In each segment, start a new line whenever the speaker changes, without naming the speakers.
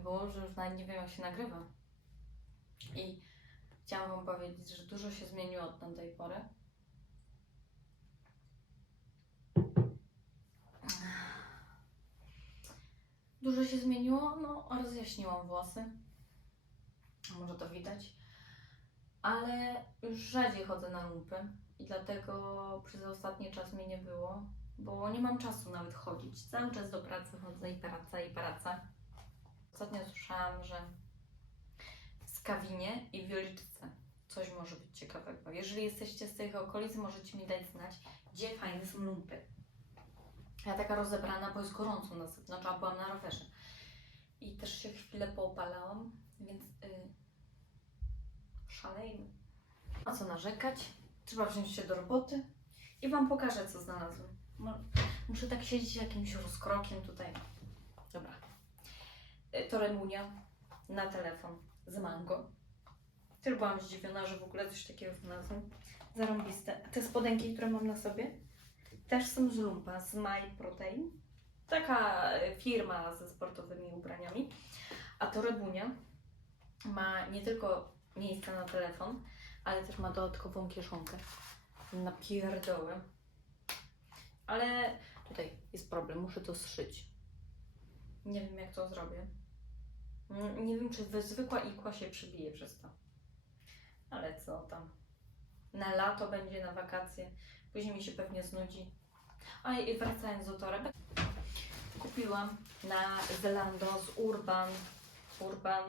było, że już nawet nie wiem jak się nagrywa. I chciałam Wam powiedzieć, że dużo się zmieniło od tamtej pory. Dużo się zmieniło, no rozjaśniłam włosy. Może to widać. Ale już rzadziej chodzę na lumpy i dlatego przez ostatni czas mnie nie było, bo nie mam czasu nawet chodzić. Cały czas do pracy chodzę i praca, i praca. Ostatnio słyszałam, że w Skawinie i w Wieliczce coś może być ciekawego. Jeżeli jesteście z tych okolic, możecie mi dać znać, gdzie fajne są lumpy. Ja taka rozebrana, bo jest gorąco na zewnątrz, a byłam na rowerze. I też się chwilę poopalałam, więc y, szalejmy. A co narzekać? Trzeba wziąć się do roboty i Wam pokażę, co znalazłam. Muszę tak siedzieć jakimś rozkrokiem tutaj. Y, To Remunia na telefon z mango. Też byłam zdziwiona, że w ogóle coś takiego znalazłam. Zarąbiste. Te spodenki, które mam na sobie, też są z Lumpa, z My Protein. Taka y, firma ze sportowymi ubraniami. A to Rebunia ma nie tylko miejsce na telefon, ale też ma dodatkową kieszonkę na pierdoły. Ale tutaj jest problem, muszę to zszyć. Nie wiem jak to zrobię. Mm, Nie wiem, czy wy- zwykła ikła się przybije przez to. Ale co tam. Na lato będzie, na wakacje. Później mi się pewnie znudzi. A i wracając do torebek. Kupiłam na Zalando z Urban, Urban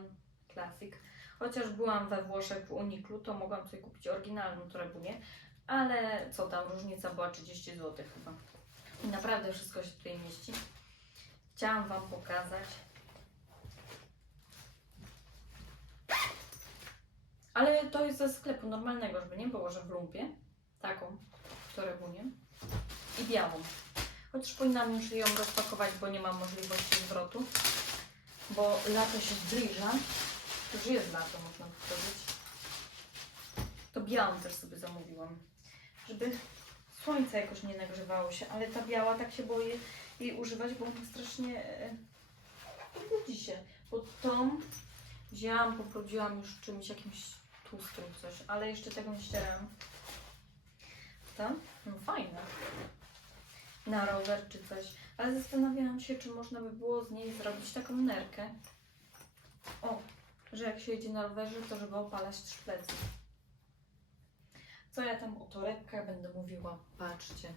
Classic. Chociaż byłam we Włoszech w Uniklu, to mogłam sobie kupić oryginalną torebunię, ale co tam, różnica była 30 zł chyba. I naprawdę wszystko się tutaj mieści. Chciałam Wam pokazać. Ale to jest ze sklepu normalnego, żeby nie było, że w lumpie. Taką torebunię. I białą. Chociaż powinnam już ją rozpakować, bo nie mam możliwości zwrotu. Bo lato się zbliża. Już jest lato, można powiedzieć. To białą też sobie zamówiłam. Żeby słońce jakoś nie nagrzewało się, ale ta biała tak się boję jej używać, bo strasznie e, brudzi się. Bo tą wzięłam, pobrudziłam już czymś jakimś tłustym coś, ale jeszcze tego nie ścierałam. Ta? No fajna. Na rower czy coś. Ale zastanawiałam się, czy można by było z niej zrobić taką nerkę. O, że jak się jedzie na rowerze, to żeby opalać też. Co ja tam o torebkach będę mówiła? Patrzcie.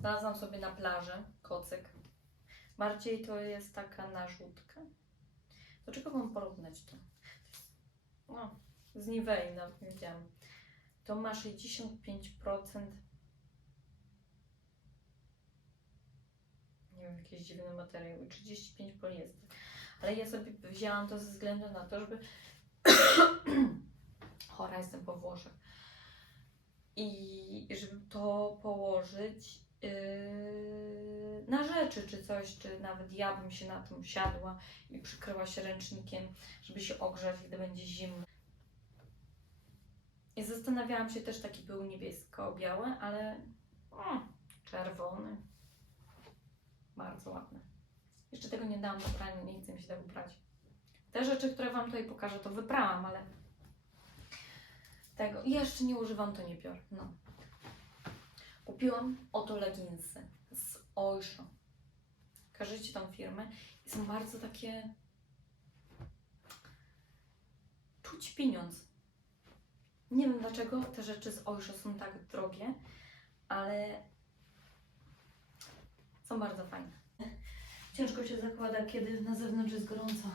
Znalazłam sobie na plaży kocyk. Bardziej to jest taka narzutka. Do czego mam porównać to? No, z Nivei, no, wiedziałam. To ma 65% nie wiem, jakiś dziwny materiał i 35 poliester. Ale ja sobie wzięłam to ze względu na to, żeby chora jestem po Włoszech i żeby to położyć yy, na rzeczy czy coś, czy nawet ja bym się na tym siadła i przykryła się ręcznikiem, żeby się ogrzać, gdy będzie zimno. I zastanawiałam się też, taki był niebiesko-biały, ale czerwony. Bardzo ładny. Jeszcze tego nie dałam do prania, nie chcę mi się tego brać. Te rzeczy, które Wam tutaj pokażę, to wyprałam, ale tego jeszcze nie używam, to nie biorę. No. Kupiłam oto leginsy z Oysho. Każecie tą firmę i są bardzo takie... Czuć pieniądz. Nie wiem dlaczego te rzeczy z Oysho są tak drogie, ale są bardzo fajne. Ciężko się zakłada, kiedy na zewnątrz jest gorąco.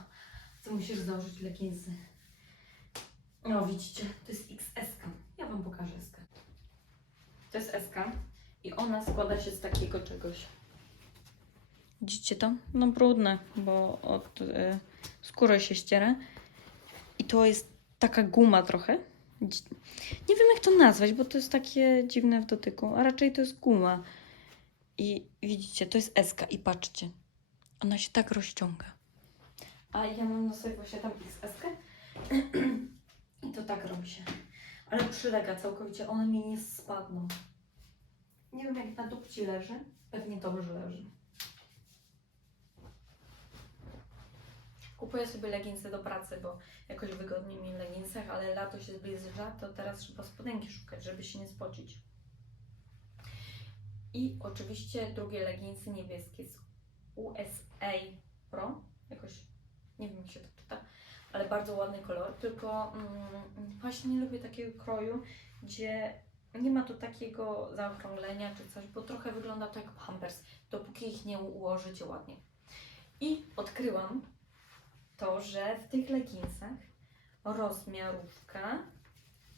To musisz założyć leginsy. No widzicie, to jest XS. Ja Wam pokażę SK. To jest SK i ona składa się z takiego czegoś. Widzicie to? No brudne, bo od y, skóry się ściera. I to jest taka guma trochę. Nie wiem jak to nazwać, bo to jest takie dziwne w dotyku, a raczej to jest guma. I widzicie, to jest SK i patrzcie, ona się tak rozciąga. A ja mam na sobie właśnie tam XS. I to tak robi się. Ale przylega całkowicie, one mi nie spadną. Nie wiem jak na dupci leży. Pewnie dobrze leży. Kupuję sobie leginsy do pracy, bo jakoś wygodniej mi w leginsach, ale lato się zbliża, to teraz trzeba spodenki szukać, żeby się nie spocić. I oczywiście drugie leginsy niebieskie z USA Pro, jakoś nie wiem jak się to czyta, ale bardzo ładny kolor, tylko mm, właśnie nie lubię takiego kroju, gdzie nie ma tu takiego zaokrąglenia czy coś, bo trochę wygląda to jak pampers, dopóki ich nie ułożycie ładnie. I odkryłam to, że w tych leginsach rozmiarówka,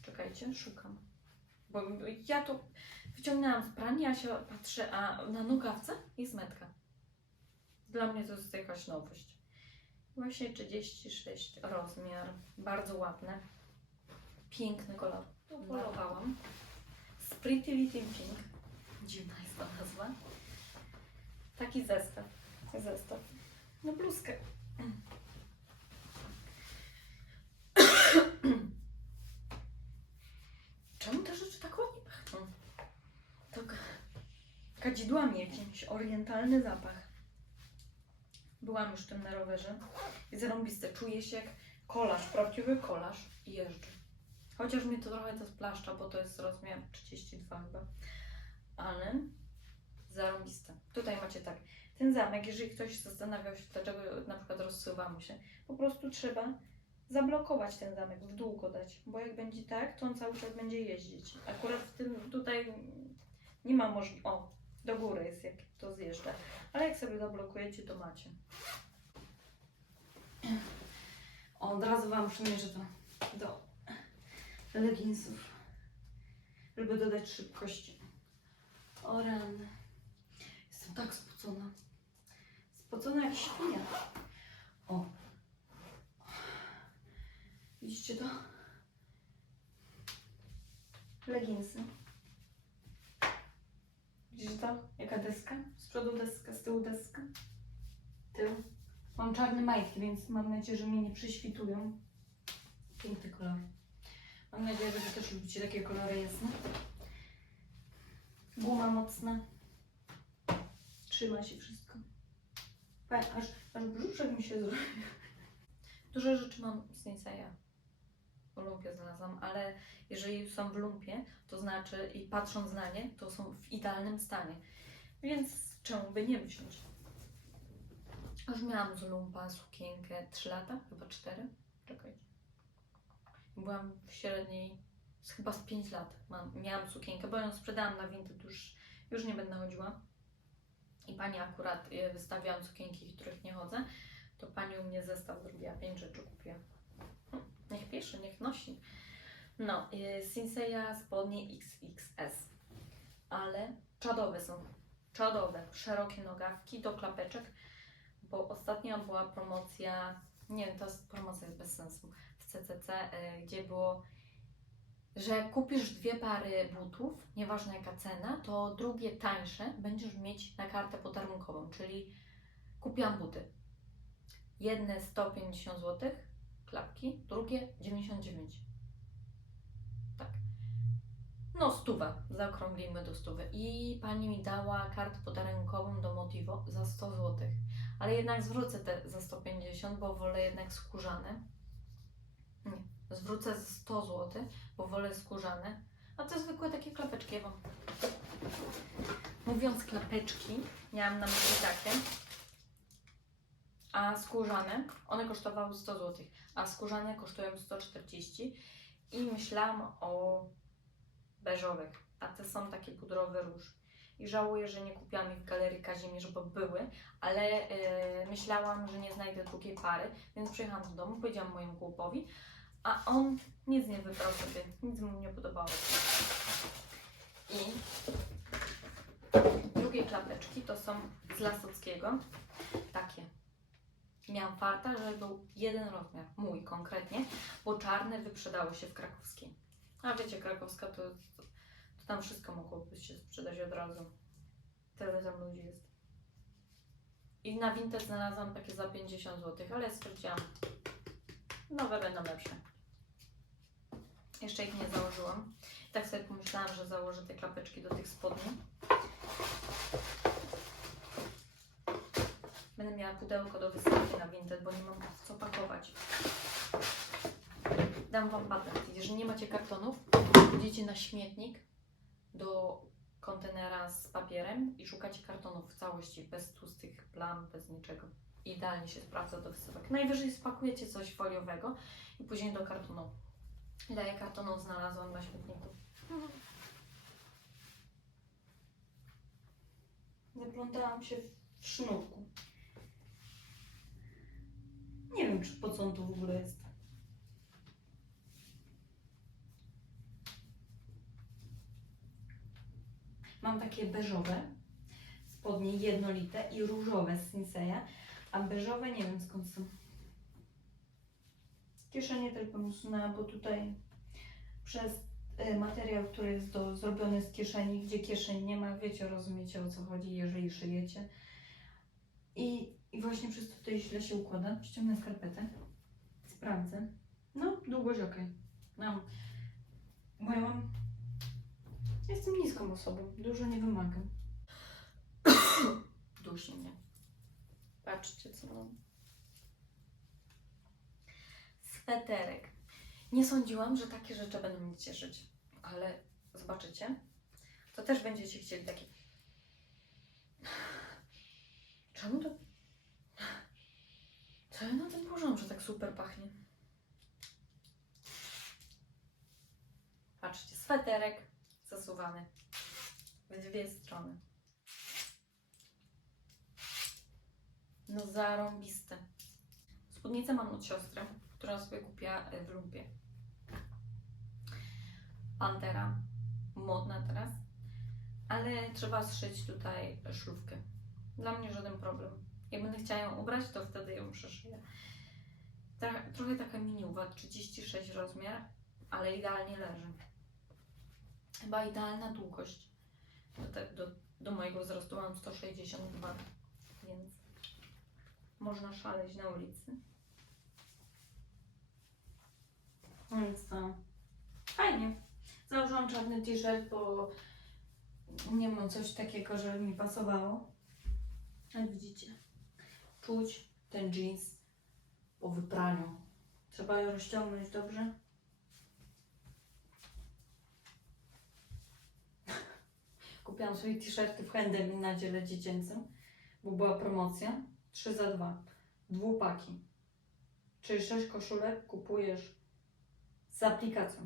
czekajcie, szukam, bo ja to wyciągnęłam z prania, ja się patrzę, a na nogawce jest metka. Dla mnie to jest jakaś nowość. Właśnie 36 rozmiar, bardzo ładne, piękny kolor. Polowałam. Pretty Little Pink. Dziwna jest ta nazwa. Taki zestaw. Zestaw. Na bluzkę. Czemu te rzeczy tak ładnie pachną? Tak kadzidłami jakimś, orientalny zapach. Byłam już tym na rowerze i zarąbiste. Czuję się jak kolarz, prawdziwy kolarz i jeżdżę. Chociaż mnie to trochę to splaszcza, bo to jest rozmiar 32 chyba. Ale zarąbiste. Tutaj macie tak, ten zamek, jeżeli ktoś zastanawiał się, dlaczego na przykład rozsuwamy się, po prostu trzeba zablokować ten zamek, w dół go dać, bo jak będzie tak, to on cały czas będzie jeździć. Akurat w tym tutaj nie ma możliwości, o, do góry jest jak to zjeżdża, ale jak sobie zablokujecie, to macie. O, od razu Wam przymierzę to do leginsów, żeby dodać szybkości. O rany. Jestem tak spocona. Spocona jak świnia. O. Widzicie to? Leginsy. Widzicie to? Jaka deska? Z przodu deska, z tyłu deska. Tył. Mam czarne majtki, więc mam nadzieję, że mnie nie prześwitują. Piękny kolor. Mam nadzieję, że Wy też lubicie takie kolory jasne. Guma mocna. Trzyma się wszystko. Aż, aż brzuszek mi się zrobił. Dużo rzeczy mam z Ninseya. W lumpie znalazłam, ale jeżeli są w lumpie, to znaczy i patrząc na nie, to są w idealnym stanie. Więc czemu by nie wziąć? Już miałam z lumpa sukienkę 3 lata, chyba 4. Czekajcie. Byłam w średniej, chyba z 5 lat mam, miałam sukienkę, bo ją sprzedałam na Vinted, już, już nie będę chodziła. I pani akurat y, wystawiałam sukienki, w których nie chodzę, to pani u mnie zestaw zrobiła, 5 rzeczy kupiła. Niech piesze, niech nosi. No, y, Sinseya spodnie XXS, ale czadowe są, czadowe, szerokie nogawki do klapeczek, bo ostatnio była promocja, nie, ta promocja jest bez sensu, w CCC, y, gdzie było, że kupisz dwie pary butów, nieważne jaka cena, to drugie tańsze będziesz mieć na kartę podarunkową, czyli kupiłam buty. Jedne 150 zł, klapki, drugie 99. Tak. No, stówę, zaokrąglimy do stówy. I pani mi dała kartę podarunkową do Motivo za 100 zł. Ale jednak zwrócę te za 150, bo wolę jednak skórzane. Nie, zwrócę za 100 zł, bo wolę skórzane. A to zwykłe takie klapeczki, ja wam. Mówiąc klapeczki, miałam na myśli takie. A skórzane, one kosztowały 100 zł, a skórzane kosztują 140 i myślałam o beżowych, a te są takie pudrowe róż. I żałuję, że nie kupiłam ich w Galerii Kazimierz, bo były, ale e, myślałam, że nie znajdę drugiej pary, więc przyjechałam do domu, powiedziałam mojemu chłopowi, a on nic nie wybrał sobie, nic mu nie podobało. I drugie klapeczki to są z Lasockiego, takie. Miałam farta, że był jeden rozmiar, mój konkretnie, bo czarne wyprzedało się w krakowskiej. A wiecie, krakowska to, to, to tam wszystko mogłoby się sprzedać od razu. Tyle tam ludzi jest. I na Vinted znalazłam takie za 50 zł, ale stwierdziłam, nowe będą lepsze. Jeszcze ich nie założyłam. Tak sobie pomyślałam, że założę te klapeczki do tych spodni. Będę miała pudełko do wysyłki na Vinted, bo nie mam co pakować. Dam Wam patent. Jeżeli nie macie kartonów, idziecie na śmietnik do kontenera z papierem i szukacie kartonów w całości, bez tłustych plam, bez niczego. Idealnie się sprawdza do wysyłek. Najwyżej spakujecie coś foliowego i później do kartonu. Ja kartonów znalazłam na śmietniku? Zaplątałam się w sznurku. Wiem, czy po co on w ogóle jest. Mam takie beżowe spodnie jednolite i różowe z Sinseya, a beżowe nie wiem skąd są. Kieszenie tylko usunęłam, bo tutaj przez y, materiał, który jest do, zrobiony z kieszeni, gdzie kieszeń nie ma, wiecie, rozumiecie o co chodzi, jeżeli szyjecie. I, i właśnie przez to tutaj źle się układa. Ściągnę skarpetę, sprawdzę. No, długość ok. Mam, bo ja mam, jestem niską osobą, dużo nie wymagam. Dusi mnie. Patrzcie, co mam. Sweterek. Nie sądziłam, że takie rzeczy będą mnie cieszyć, ale zobaczycie, to też będziecie chcieli takie. Czemu to. Co ja na tym położyłam, że tak super pachnie? Patrzcie, sweterek zasuwany w dwie strony. No zarąbiste. Spódnicę mam od siostry, która sobie kupiła y, w lumpie. Pantera, modna teraz, ale trzeba zszyć tutaj szlówkę. Dla mnie żaden problem. Jak będę chciała ją ubrać, to wtedy ją przeszyję. Trochę taka miniuwa, 36 rozmiar, ale idealnie leży. Chyba idealna długość. Do, do, do mojego wzrostu mam 162, więc można szaleć na ulicy. Więc to fajnie. Założyłam czarny t-shirt, bo nie mam coś takiego, żeby mi pasowało. Jak widzicie, czuć ten jeans po wypraniu. Trzeba je rozciągnąć dobrze. Kupiłam sobie t-shirty w Handem na dziele dziecięcym, bo była promocja. 3 za 2. Dwupaki. Czyli 6 koszulek kupujesz z aplikacją.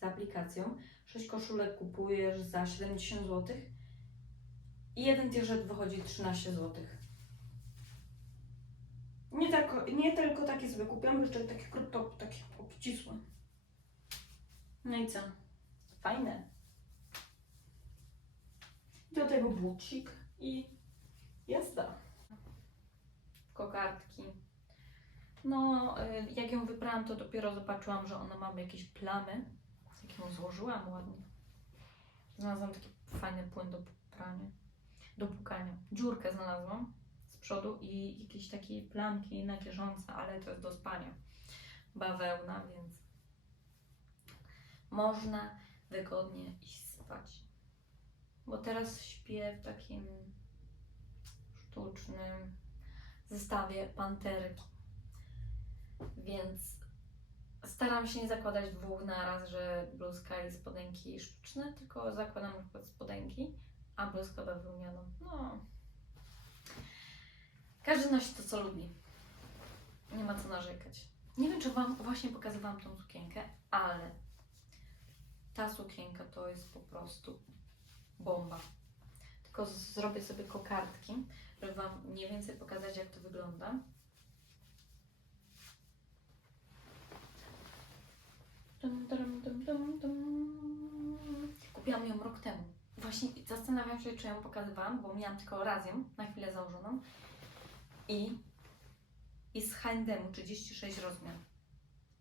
Z aplikacją. 6 koszulek kupujesz za 70 zł. I jeden t-shirt wychodzi 13 zł. Nie, tak, nie tylko takie sobie kupiłam, jeszcze takie top, takie obcisłe. No i co? Fajne. Do tego bucik i jazda. Kokardki. No, y, jak ją wybrałam, to dopiero zobaczyłam, że ona ma jakieś plamy. Jak ją złożyłam ładnie. Znalazłam taki fajny płyn do prania, do pukania. Dziurkę znalazłam przodu i jakieś takie plamki nakierzące, ale to jest do spania. Bawełna, więc można wygodnie iść spać. Bo teraz śpię w takim sztucznym zestawie panterki. Więc staram się nie zakładać dwóch na raz, że bluzka i spodenki sztuczne, tylko zakładam na przykład spodenki, a bluzkę bawełnianą. No. Każdy nosi to, co lubi. Nie ma co narzekać. Nie wiem, czy Wam właśnie pokazywałam tą sukienkę, ale ta sukienka to jest po prostu bomba. Tylko zrobię sobie kokardki, żeby Wam mniej więcej pokazać, jak to wygląda. Kupiłam ją rok temu. Właśnie zastanawiam się, czy ją pokazywałam, bo miałam tylko raz ją na chwilę założoną. I, i z H&M 36 rozmiar.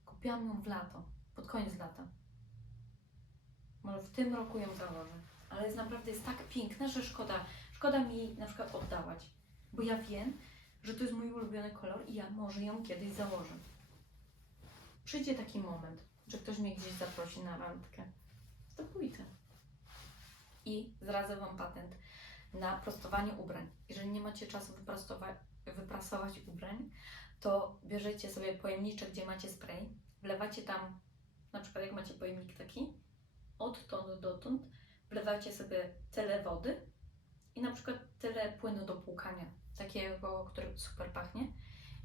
Kupiłam ją w lato, pod koniec lata. Może w tym roku ją założę. Ale jest naprawdę jest tak piękna, że szkoda, szkoda mi jej na przykład oddawać. Bo ja wiem, że to jest mój ulubiony kolor i ja może ją kiedyś założę. Przyjdzie taki moment, że ktoś mnie gdzieś zaprosi na randkę, to pójdę. I zdradzę Wam patent na prostowanie ubrań. Jeżeli nie macie czasu wyprostować, wyprasować ubrań, to bierzecie sobie pojemniczek, gdzie macie spray, wlewacie tam, na przykład jak macie pojemnik taki, od tonu dotąd, wlewacie sobie tyle wody i na przykład tyle płynu do płukania, takiego, który super pachnie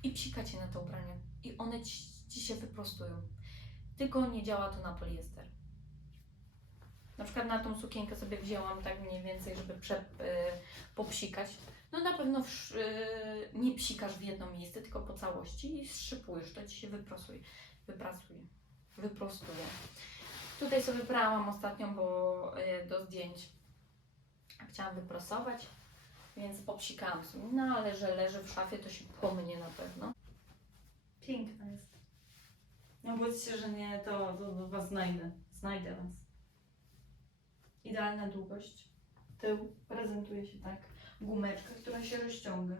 i psikacie na te ubrania i one ci, ci się wyprostują. Tylko nie działa to na poliester. Na przykład na tą sukienkę sobie wzięłam tak mniej więcej, żeby prze, y, popsikać. No na pewno y, nie psikasz w jedno miejsce, tylko po całości i strzypujesz, to ci się wyprasuje, wyprasuje, wyprostuje. Tutaj sobie brałam ostatnio, bo y, do zdjęć chciałam wyprasować, więc popsikałam sobie. No ale że leży w szafie, to się pomnie na pewno. Piękna jest. No bądźcie, że nie, to, to, to Was znajdę. Znajdę Was. Idealna długość. Tył prezentuje się tak. Gumeczka, która się rozciąga.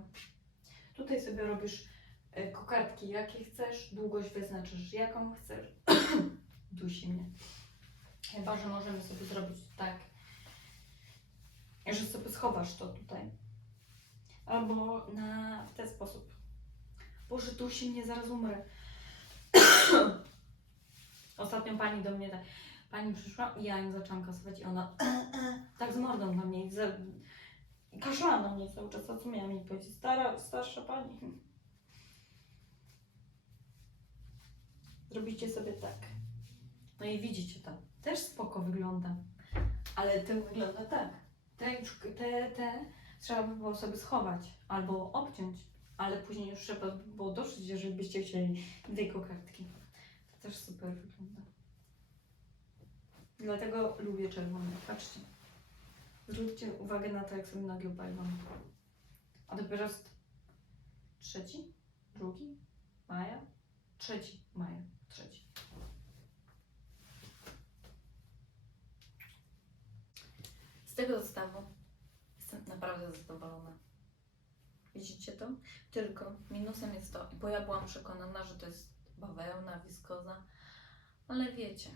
Tutaj sobie robisz e, kokardki, jakie chcesz. Długość wyznaczysz, jaką chcesz. Dusi mnie. Chyba, że możemy sobie zrobić tak, że sobie schowasz to tutaj. Albo na w ten sposób. Boże, dusi mnie, zaraz umrę. Ostatnio pani do mnie tak, pani przyszła i ja ją zaczęłam kasować i ona tak z mordą na mnie, kaszlała na mnie cały czas, a co miałam jej powiedzieć? Stara, starsza pani. Zrobicie sobie tak. No i widzicie to. Też spoko wygląda. Ale tył wygląda tak. Te, te, te trzeba by było sobie schować albo obciąć, ale później już trzeba by było doszyć, jeżeli byście chcieli tej kokardki. To też super wygląda. Dlatego lubię czerwony. Patrzcie. Zwróćcie uwagę na to, jak sobie nogi upaliłam. A dopiero jest trzeci, drugi maja, trzeci maja, trzeci. Z tego zestawu jestem naprawdę zadowolona. Widzicie to? Tylko minusem jest to, bo ja byłam przekonana, że to jest bawełna, wiskoza, ale wiecie,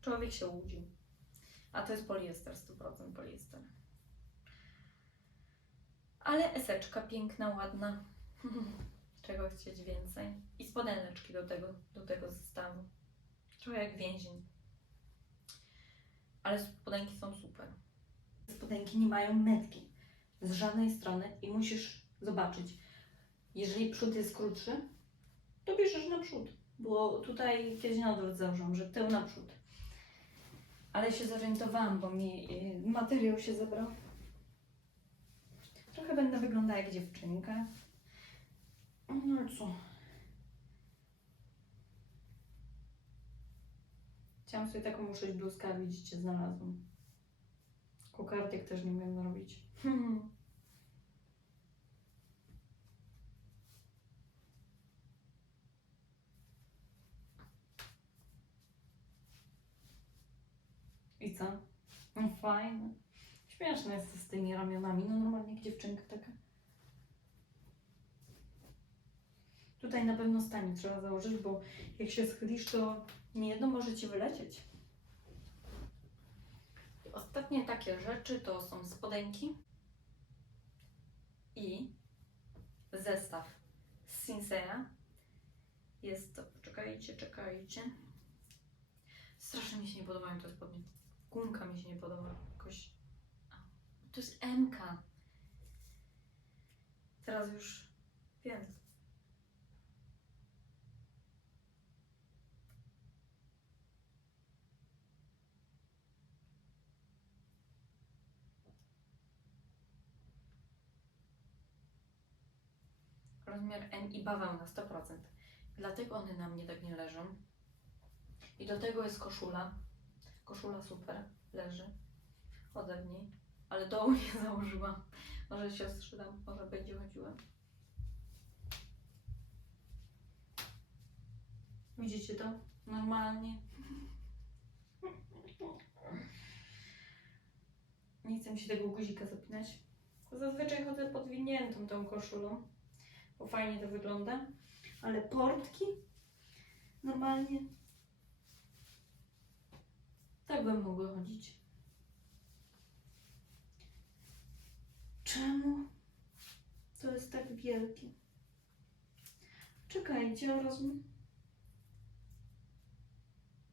człowiek się łudził. A to jest poliester, 100% poliester. Ale eseczka piękna, ładna. Czego chcieć więcej? I spodeneczki do tego, do tego zestawu. Trochę jak więzień. Ale spodenki są super. Spodenki nie mają metki z żadnej strony i musisz zobaczyć. Jeżeli przód jest krótszy, to bierzesz na przód. Bo tutaj kiedyś na odwrót założyłam, że tył naprzód. Ale się zorientowałam, bo mi y, materiał się zebrał. Trochę będę wyglądała jak dziewczynka. No co? Chciałam sobie taką uszyć bluzkę, a widzicie, znalazłam. Kokardek też nie umiem robić. I co? No fajne. Śmieszne jest to z tymi ramionami. No normalnie jak dziewczynka taka. Tutaj na pewno stanie trzeba założyć, bo jak się schylisz, to nie jedno może ci wylecieć. Ostatnie takie rzeczy to są spodenki i zestaw z Sinsea. Jest to, czekajcie, czekajcie. Strasznie mi się nie podobają te spodnie. Gumka mi się nie podoba. Jakoś... To jest MK. Teraz już wiem. Rozmiar M i bawełna 100%. Dlatego one na mnie tak nie leżą. I do tego jest koszula. Koszula super, leży ode mnie, ale dołu nie założyłam. Może siostrze dam, może będzie chodziła. Widzicie to? Normalnie. Nie chcę mi się tego guzika zapinać. Zazwyczaj chodzę podwiniętą tą koszulą, bo fajnie to wygląda. Ale portki normalnie tak bym mogła chodzić. Czemu to jest tak wielkie? Czekajcie, roz...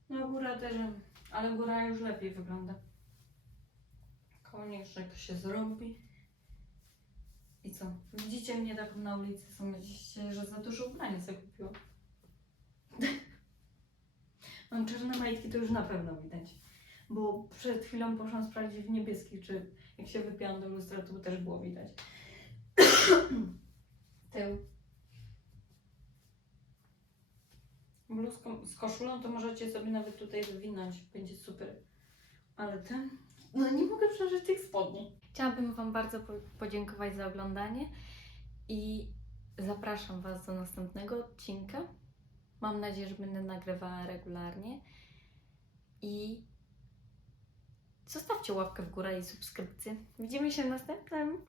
No góra też, ale góra już lepiej wygląda. Koniecznie to się zrobi. I co? Widzicie mnie taką na ulicy, co myślicie, że za dużo ubrania sobie kupiłam. Mam czarne majtki, to już na pewno widać. Bo przed chwilą poszłam sprawdzić w niebieskich, czy jak się wypiłam do lustra, to też było widać. Tył. Bluzką z koszulą to możecie sobie nawet tutaj wywinąć, będzie super. Ale ten, no nie mogę przeżyć tych spodni. Chciałabym Wam bardzo po- podziękować za oglądanie i zapraszam Was do następnego odcinka. Mam nadzieję, że będę nagrywała regularnie i zostawcie łapkę w górę i subskrypcję. Widzimy się następnym.